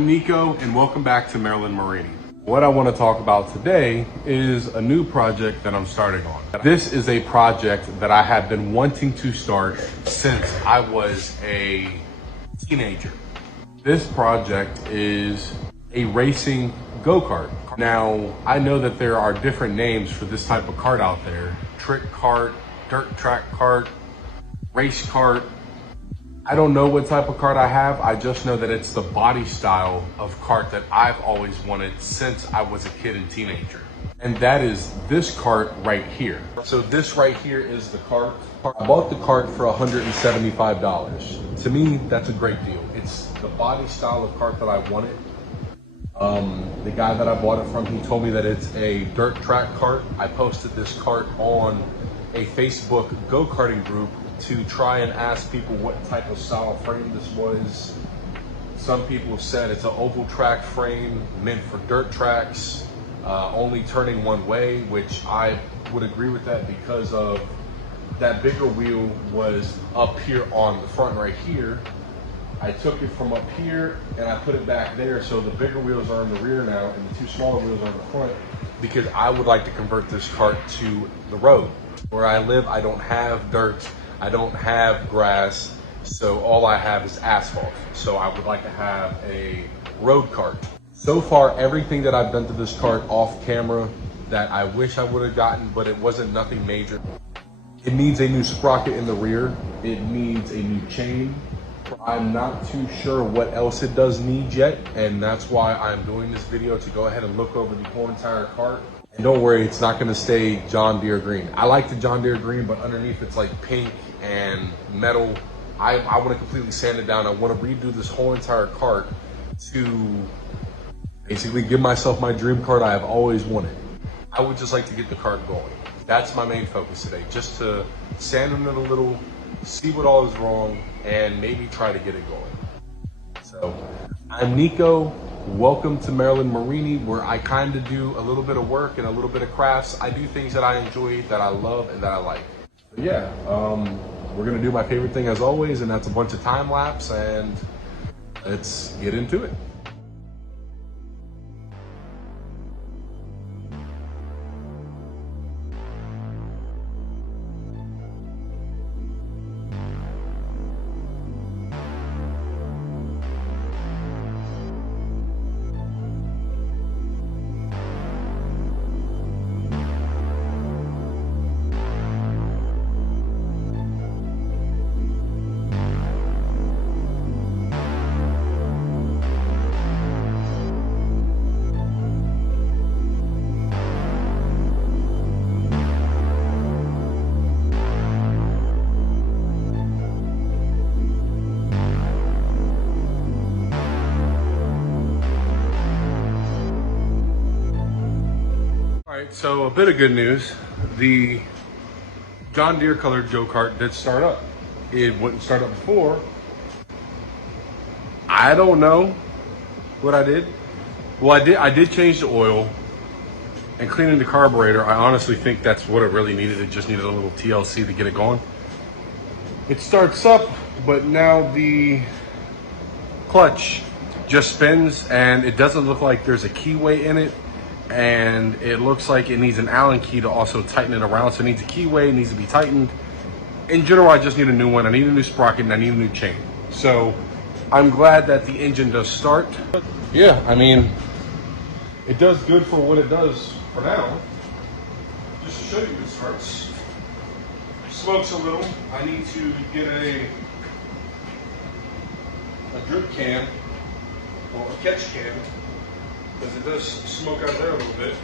I'm Nico and welcome back to Maryland Marini. What I want to talk about today is a new project that I'm starting on. This is a project that I have been wanting to start since I was a teenager. This project is a racing go-kart. Now, I know that there are different names for this type of kart out there. Trick kart, dirt track kart, race kart. I don't know what type of kart I have. I just know that it's the body style of kart that I've always wanted since I was a kid and teenager. And that is this kart right here. So this right here is the kart. I bought the kart for $175. To me, that's a great deal. It's the body style of kart that I wanted. The guy that I bought it from, he told me that it's a dirt track kart. I posted this kart on a Facebook go-karting group to try and ask people what type of style frame this was. Some people said it's an oval track frame meant for dirt tracks, only turning one way, which I would agree with that because of that bigger wheel was up here on the front right here. I took it from up here and I put it back there, so the bigger wheels are in the rear now and the two smaller wheels are in the front, because I would like to convert this kart to the road. Where I live, I don't have dirt, I don't have grass, so all I have is asphalt. So I would like to have a road kart. So far, everything that I've done to this kart off camera that I wish I would have gotten, but it wasn't nothing major. It needs a new sprocket in the rear. It needs a new chain. I'm not too sure what else it does need yet, and that's why I'm doing this video, to go ahead and look over the whole entire kart. And don't worry, it's not gonna stay John Deere green. I like the John Deere green, but underneath it's like pink and metal. I wanna completely sand it down. I wanna redo this whole entire kart to basically give myself my dream kart I have always wanted. I would just like to get the kart going. That's my main focus today, just to sand it a little, see what all is wrong, and maybe try to get it going. So, I'm Nico. Welcome to Maryland Marini, where I kind of do a little bit of work and a little bit of crafts. I do things that I enjoy, that I love, and that I like. But yeah, we're gonna do my favorite thing as always, and that's a bunch of time lapse, and let's get into it. So a bit of good news, the John Deere colored go-kart did start up. It wouldn't start up before. I don't know what I did. Well, I did change the oil and cleaning the carburetor. I honestly think that's what it really needed. It just needed a little TLC to get it going. It starts up, but now the clutch just spins and it doesn't look like there's a keyway in it. And it looks like it needs an Allen key to also tighten it around. So it needs a keyway, it needs to be tightened. In general, I just need a new one. I need a new sprocket and I need a new chain. So I'm glad that the engine does start. Yeah, I mean, it does good for what it does for now. Just to show you, it starts. Smokes a little. I need to get a drip can, or a catch can, because it does smoke out there a little bit.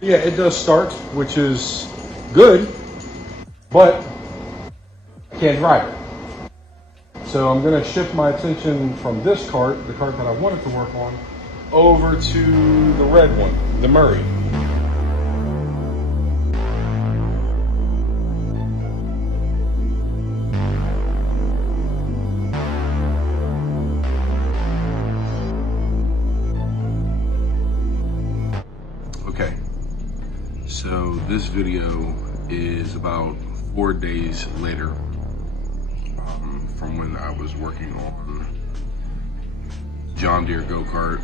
Yeah, it does start, which is good, but I can't drive it. So I'm gonna shift my attention from this kart, the kart that I wanted to work on, over to the red one, the Murray. So This video is about 4 days later from when I was working on John Deere go-kart,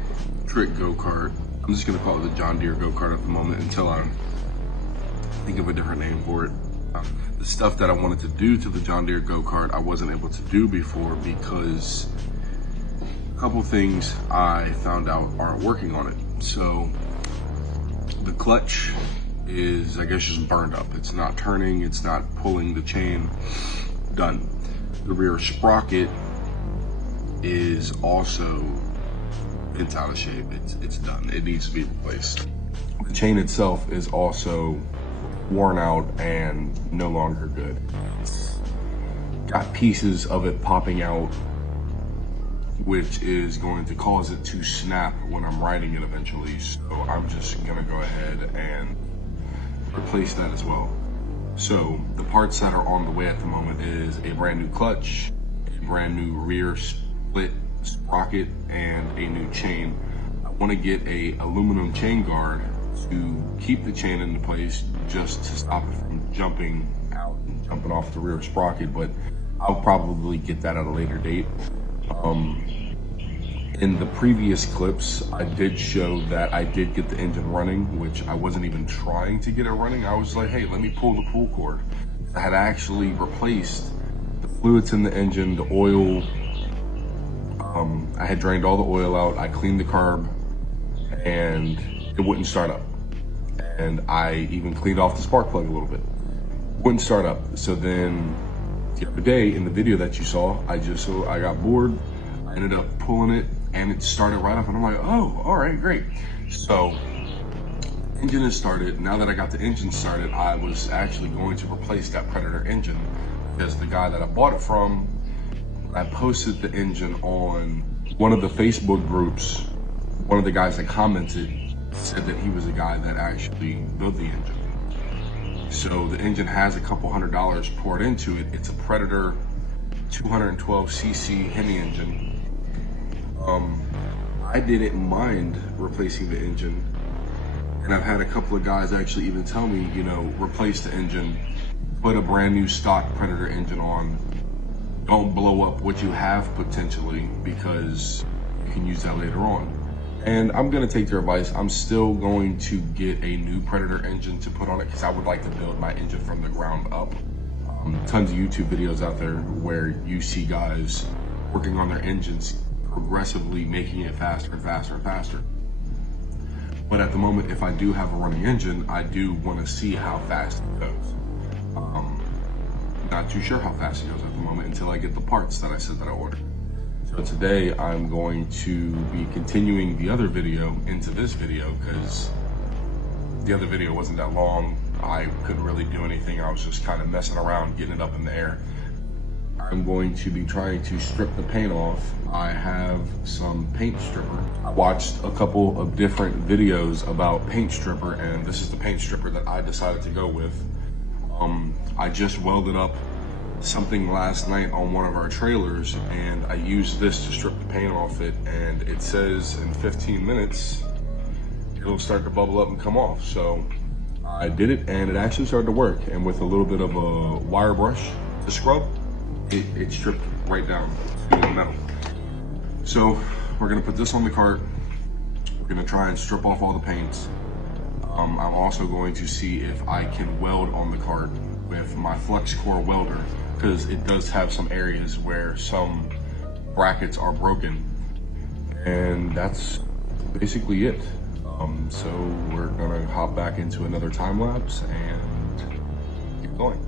trick go-kart. I'm just gonna call it the John Deere go-kart at the moment until I think of a different name for it. The stuff that I wanted to do to the John Deere go-kart, I wasn't able to do before because a couple things I found out aren't working on it. So the clutch is, I guess, just burned up. It's not turning, it's not pulling the chain. Done. The rear sprocket is also bent out of shape. It's done. It needs to be replaced. The chain itself is also worn out and no longer good. It's got pieces of it popping out, which is going to cause it to snap when I'm riding it eventually. So I'm just gonna go ahead and replace that as well. So the parts that are on the way at the moment is a brand new clutch, a brand new rear split sprocket, and a new chain. I want to get a aluminum chain guard to keep the chain into place, just to stop it from jumping out and jumping off the rear sprocket, but I'll probably get that at a later date. In the previous clips, I did show that I did get the engine running, which I wasn't even trying to get it running. I was like, hey, let me pull the pull cord. I had actually replaced the fluids in the engine, the oil. I had drained all the oil out. I cleaned the carb and it wouldn't start up. And I even cleaned off the spark plug a little bit. Wouldn't start up. So then the other day in the video that you saw, I got bored. I ended up pulling it and it started right up, and I'm like, oh, all right, great. So engine is started. Now that I got the engine started, I was actually going to replace that Predator engine because the guy that I bought it from, I posted the engine on one of the Facebook groups. One of the guys that commented said that he was the guy that actually built the engine. So the engine has a couple $100 poured into it. It's a Predator 212cc Hemi engine. I didn't mind replacing the engine, and I've had a couple of guys actually even tell me, you know, replace the engine, put a brand new stock Predator engine on. Don't blow up what you have potentially, because you can use that later on. And I'm gonna take their advice. I'm still going to get a new Predator engine to put on it because I would like to build my engine from the ground up. Tons of YouTube videos out there where you see guys working on their engines, progressively making it faster and faster and faster. But at the moment, if I do have a running engine, I do want to see how fast it goes. Not too sure how fast it goes at the moment until I get the parts that I said that I ordered. So today I'm going to be continuing the other video into this video because the other video wasn't that long. I couldn't really do anything. I was just kind of messing around, getting it up in the air. I'm going to be trying to strip the paint off. I have some paint stripper. I watched a couple of different videos about paint stripper, and this is the paint stripper that I decided to go with. I just welded up something last night on one of our trailers, and I used this to strip the paint off it, and it says in 15 minutes it'll start to bubble up and come off. So I did it, and it actually started to work, and with a little bit of a wire brush to scrub, it stripped right down to the metal. So we're gonna put this on the cart. We're gonna try and strip off all the paints. I'm also going to see if I can weld on the cart with my flex core welder, because it does have some areas where some brackets are broken, and that's basically it. So we're gonna hop back into another time lapse and keep going.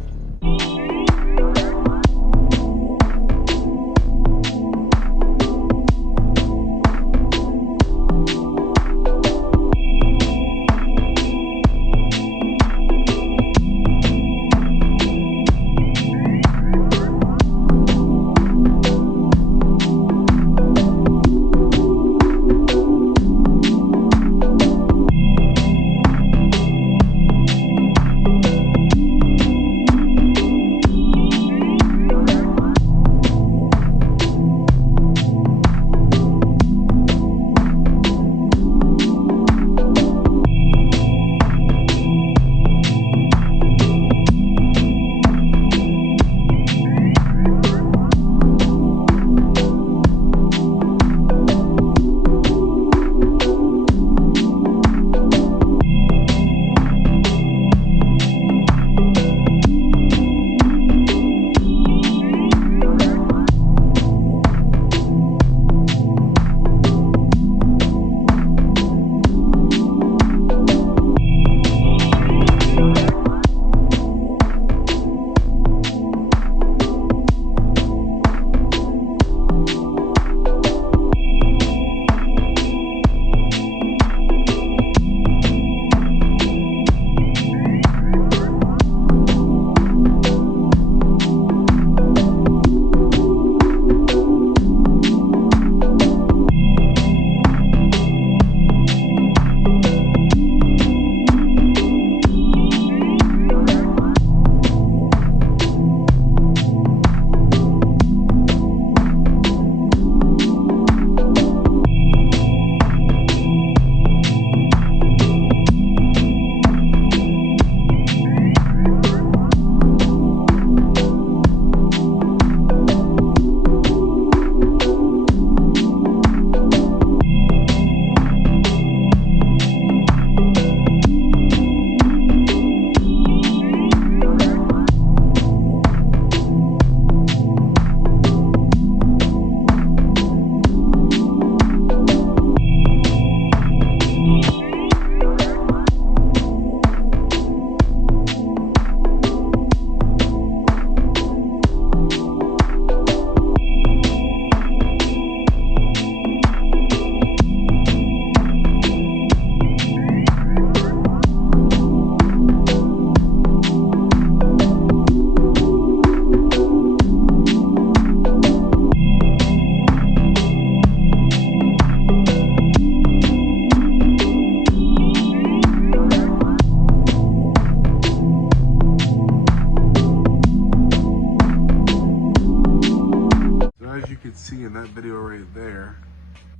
could see in that video right there,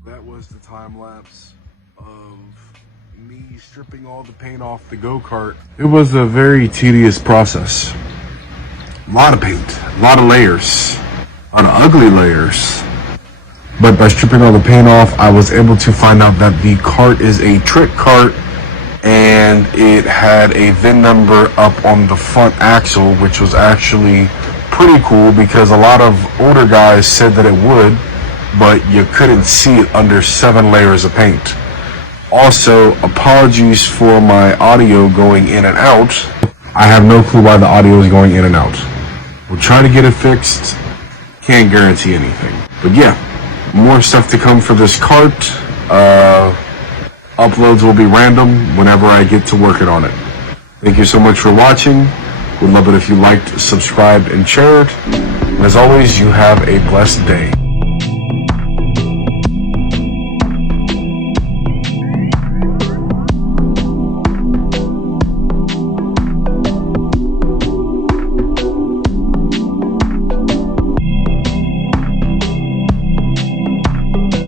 that was the time lapse of me stripping all the paint off the go-kart. It was a very tedious process. A lot of paint, a lot of layers, a lot of ugly layers. But by stripping all the paint off, I was able to find out that the kart is a trick kart, and it had a VIN number up on the front axle, which was actually pretty cool because a lot of older guys said that it would, but you couldn't see it under 7 layers of paint. Also, apologies for my audio going in and out. I have no clue why the audio is going in and out. We'll try to get it fixed. Can't guarantee anything. But yeah, more stuff to come for this kart. Uploads will be random whenever I get to working on it. Thank you so much for watching. Would love it if you liked, subscribed, and shared. As always, you have a blessed day.